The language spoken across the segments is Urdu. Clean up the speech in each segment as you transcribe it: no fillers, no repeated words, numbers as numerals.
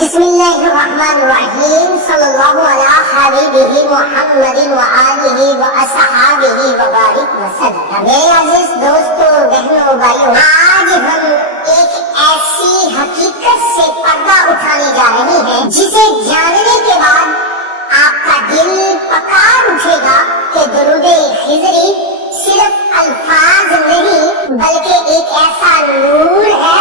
بسم اللہ الرحمن الرحیم صلی اللہ علیہ حبیبہ محمد وآلہ واصحابہ وبارک وسلم۔ میرے عزیز دوستو، بہنوں، بھائیوں، آج ہم ایک ایسی حقیقت سے پردہ اٹھانے جا رہے ہیں جسے جاننے کے بعد آپ کا دل پکار اٹھے گا کہ درود خضری صرف الفاظ نہیں بلکہ ایک ایسا نور ہے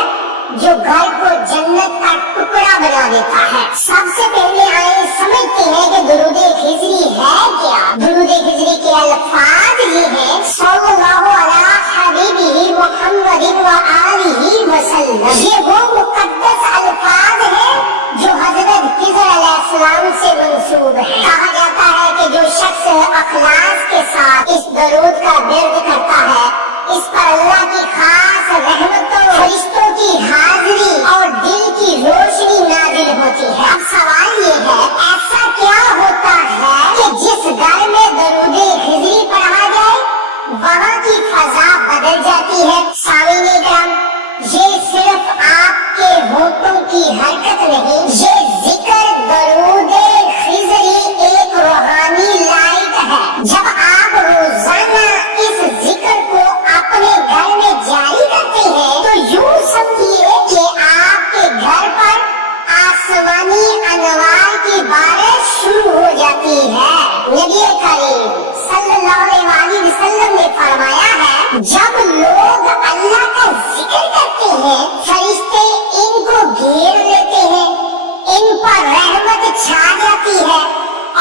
جو گھر کو جنت کا ٹکڑا بنا دیتا ہے۔ سب سے پہلے آئے سمجھتے ہیں کہ درود خضری ہے کیا۔ درود خضری کے الفاظ یہ ہیں: صلی اللہ علیہ حبیبہ محمد وآلہ وسلم۔ یہ وہ مقدس الفاظ ہیں جو حضرت خضر علیہ السلام سے منسوب ہے۔ کہا جاتا ہے کہ جو شخص اخلاص کے ساتھ اس درود کا ورد کرتا ہے، اس پر اللہ کی خاص رحمتوں، فرشتوں کی حاضری اور دل کی روشنی نازل ہوتی ہے۔ اب سوال یہ ہے، ایسا کیا ہوتا ہے کہ جس گھر میں درود خضری پڑھا جائے وہاں کی فضا بدل جاتی ہے؟ سامعین کرام، یہ صرف آپ کے ہونٹوں کی حرکت نہیں، یہ ذکر درود خضری ایک روحانی لائٹ ہے۔ جب آپ روزانہ اس ذکر کو اپنے گھر میں جاری کرتے ہیں تو یوں سمجھیے کہ آپ کے گھر پر آسمانی انوار کی بارش شروع ہو جاتی ہے۔ نبی کریم صلی اللہ علیہ وسلم نے فرمایا ہے، جب لوگ اللہ کا ذکر کرتے ہیں فرشتے ان کو گھیر لیتے ہیں، ان پر رحمت چھا جاتی ہے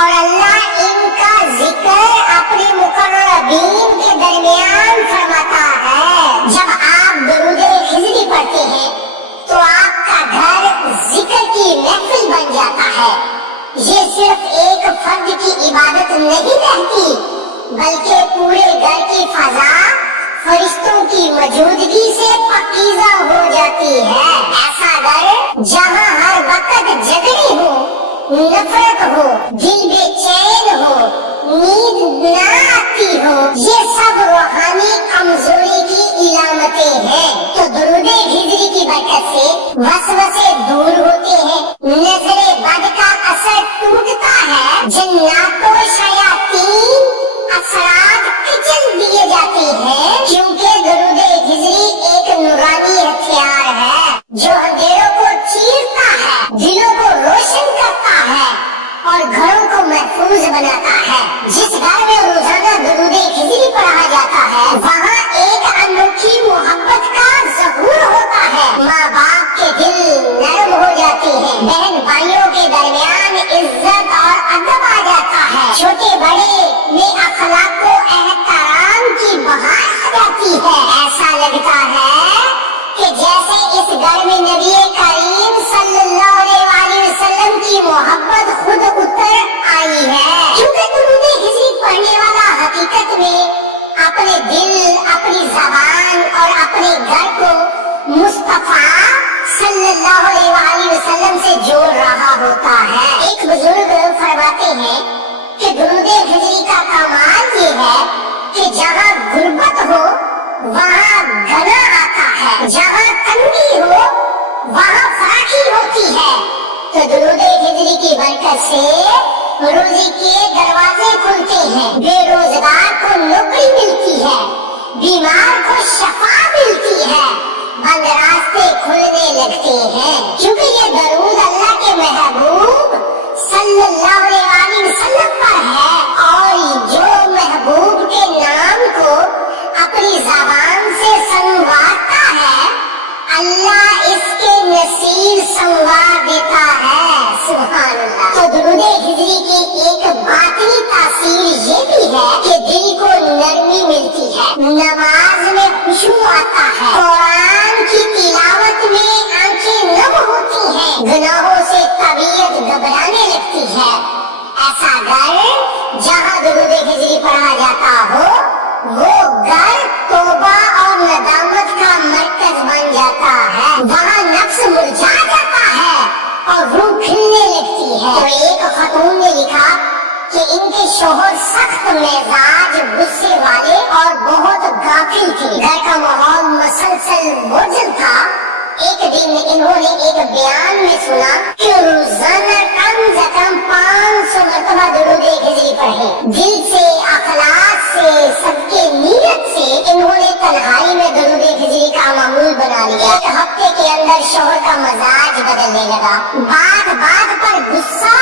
اور اللہ ان کا ذکر اپنے مقربین کے درمیان فرماتا ہے۔ جب آپ درود خضری پڑھتے ہیں تو آپ کا گھر ذکر کی محفل بن جاتا ہے۔ یہ صرف ایک فرد کی عبادت نہیں رہتی بلکہ پورے گھر کی فضا فرشتوں کی موجودگی سے پاکیزہ ہو جاتی ہے۔ ایسا گھر جہاں ہر وقت جھگڑے ہو، نفرت ہو، دل بے چین ہو، نیند نہ آتی ہو، یہ سب روحانی کمزوری کی علامتیں ہیں۔ تو درود خضری کی برکت سے وسوسے دور ہوتے ہیں، نظر بد کا اثر ٹوٹتا ہے، جنات و شیاطین اثرات کچل دیے جاتے ہیں، کیونکہ درود خضری ایک نورانی ہتھیار ہے جو اندھیروں کو چیرتا ہے، دلوں کو روشن کرتا ہے اور گھروں کو محفوظ بناتا ہے۔ جس گھر میں روزانہ درود خضری پڑھا جاتا ہے وہاں ایک انوکھی محبت کا ظہور ہوتا ہے، ماں باپ کے دل نرم ہو جاتے ہیں، بہن بھائیوں کے درمیان عزت اور ادب آ جاتا ہے، چھوٹے بڑے میں اخلاق و احترام کی بہار آ جاتی ہے۔ ایسا لگتا ہے کہ جیسے اس گھر میں نبی کریم صلی اللہ علیہ وسلم کی محبت خود اتر آئی ہے، کیونکہ درود خضری پڑھنے والا حقیقت میں اپنے دل، اپنی زبان اور اپنے گھر کو مصطفیٰ صلی اللہ علیہ وسلم سے جوڑ رہا ہوتا ہے۔ ایک بزرگ فرماتے ہیں کہ درود خضری کا کمال یہ ہے کہ جہاں غربت ہو وہاں گنا آتا ہے، جہاں تنگی ہو وہاں فراخی ہوتی ہے۔ تو درود خضری کی برکت سے روزی کے دروازے کھلتے ہیں، بے روزگار کو نوکری ملتی ہے، بیمار کو شفا ملتی ہے، بند راستے کھلنے لگتے ہیں، کیونکہ یہ درود اللہ کے محبوب صلی اللہ علیہ وسلم پر ہے، اور جو محبوب کے نام کو اپنی زبان سے سنوارتا ہے اللہ اس کے نصیب سنوار دیتا ہے۔ سبحان اللہ۔ تو درود خضری کی ایک باطنی تاثیر یہ بھی ہے کہ دل کو نرمی ملتی ہے، نماز میں خشوع آتا ہے، قرآن کی تلاوت میں آنکھیں نم ہوتی ہیں، گناہوں سے طبیعت گھبرانے لگتی ہے۔ ایسا گھر جہاں درود خضری پڑھا جاتا ہو وہ گھر توبہ اور ندامت کا مرکز بن جاتا ہے، وہاں نفس مرجھا جاتا ہے اور روح کھلنے لگتی ہے۔ تو ایک خاتون نے لکھا کہ ان کے شوہر سخت مزاج، غصے والے اور بہت غافل تھے، گھر کا ماحول مسلسل بوجھل تھا۔ ایک دن انہوں نے ایک بیان میں سنا کہ روزانہ کم سے کم 500 مرتبہ درود ہجری پڑھیں. دل سے، اخلاق سے، سب کے نیت سے انہوں نے تنہائی میں درود ہجری کا معمول بنا لیا. ایک ہفتے کے اندر شوہر کا مزاج بدلنے لگا. بات بات پر غصہ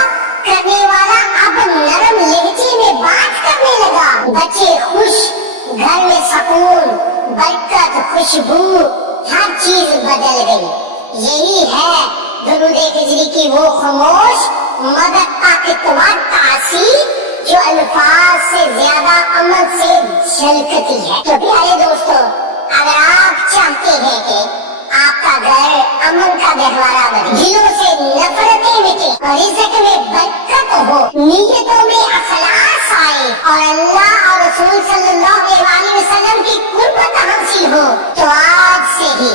کرنے والا اب نرم لہجے میں بات کرنے لگا. بچے خوش، گھر میں سکون، برکت، خوشبو، ہر چیز بدل گئی. یہی ہے درود ہجری کی وہ خاموش مگر طاقتور تاثیر جو الفاظ سے زیادہ عمل سے جھلکتی ہے. تو پیارے دوستو، اگر آپ چاہتے ہیں کہ آپ کا گھر امن کا گہوارہ بنے، دلوں سے نفرتیں مٹیں اور رزق میں برکت ہو، نیتوں میں اخلاص آئے اور اللہ اور رسول صلی اللہ علیہ وسلم کی قربت حاصل ہو، تو آج سے ہی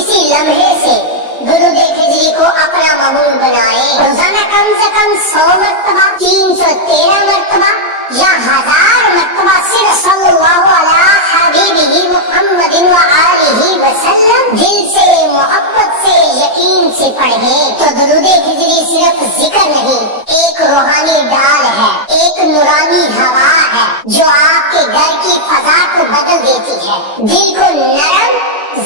اسی لمحے سے درود ہجری کو اپنا معمول بنائے. روزانہ کم سے کم 100 مرتبہ، 313 مرتبہ یا 1000 مرتبہ صرف صلی اللہ علیہ حبیبہ محمد وآلہ وسلم دل سے، محبت سے، یقین سے پڑھیں. تو درود ہجری صرف ذکر نہیں، ایک روحانی ڈال ہے، ایک نورانی ہوا ہے جو آپ کے گھر کی فضا کو بدل دیتی ہے، دل کو نرم،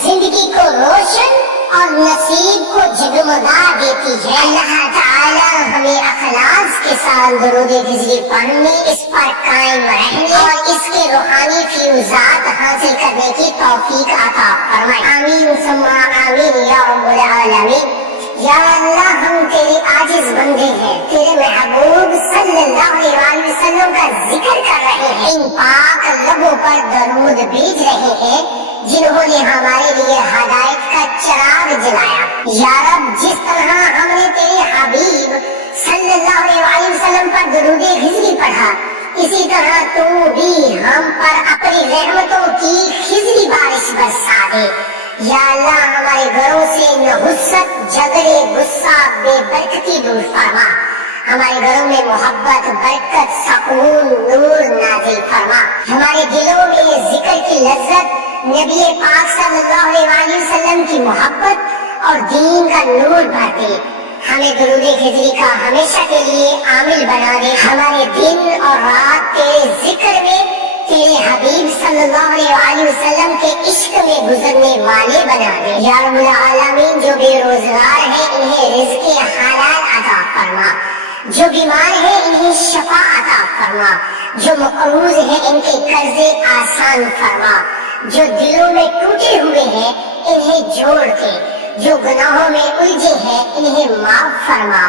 زندگی کو روشن اور نصیب کو جگمگا دیتی ہے. اللہ تعالی ہمیں اخلاص کے ساتھ درود ہجری پڑھنے، اس پر قائم رہنے اور اس کے روحانی فیوزات حاصل کرنے کی توفیق عطا فرمائے. آمین ثم آمین یا رب العالمین. یا اللہ، ہم تیرے عاجز بندے ہیں، تیرے محبوب صلی اللہ علیہ وسلم کا ذکر کر رہے ہیں، ان پاک لبوں پر درود بھیج رہے ہیں جنہوں نے ہمارے لیے ہدایت کا چراغ جلایا. یا رب، جس طرح ہم نے تیرے حبیب صلی اللہ علیہ وسلم پر درود ہجری پڑھا، اسی طرح تو بھی ہم پر اپنی رحمتوں کی خضری بارش برسا دے. یا اللہ، ہمارے گھروں سے نحوست، جھگڑے، غصہ، بے برکتی دور فرما. ہمارے گھروں میں محبت، برکت، سکون، نور نازل فرما. ہمارے دلوں میں ذکر کی لذت، نبی پاک صلی اللہ علیہ وسلم کی محبت اور دین کا نور بھر دے. ہمیں درود ہجری کا ہمیشہ کے لیے عامل بنا دے. ہمارے دن اور رات تیرے ذکر میں، تیرے حبیب صلی اللہ علیہ وسلم کے عشق میں گزرنے والے بنا دے. یا رب العالمین، جو بے روزگار ہیں انہیں رزق حلال عطا فرما، جو بیمار ہیں انہیں شفا عطا فرما، جو مقروض ہیں ان کے قرضے آسان فرما، جو دلوں میں ٹوٹے ہوئے ہیں انہیں جوڑ کے، جو گناہوں میں الجھے ہیں انہیں معاف فرما.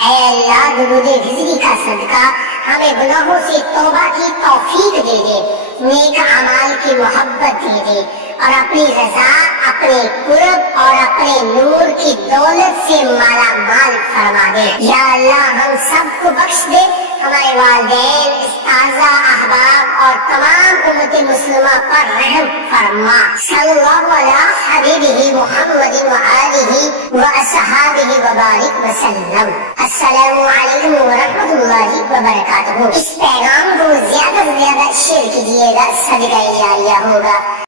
اے اللہ، درود ہجری کا صدقہ ہمیں گناہوں سے توبہ کی توفیق دے دے، نیک اعمال کی محبت دے دے اور اپنی رضا، اپنے قرب اور اپنے نور کی دولت سے مالا مال فرما دے. یا اللہ، ہم سب کو بخش دے، ہمارے والدین، استاذہ، احباب اور تمام امت مسلمہ پر رحم فرما. صلی اللہ علیہ حبیبہ محمد وآلہ واصحابہ وبارک وسلم. السلام علیکم ورحمۃ اللہ وبرکاتہ. اس پیغام کو زیادہ سے زیادہ شیئر کیجیے گا، صدقہ جاریہ ہوگا.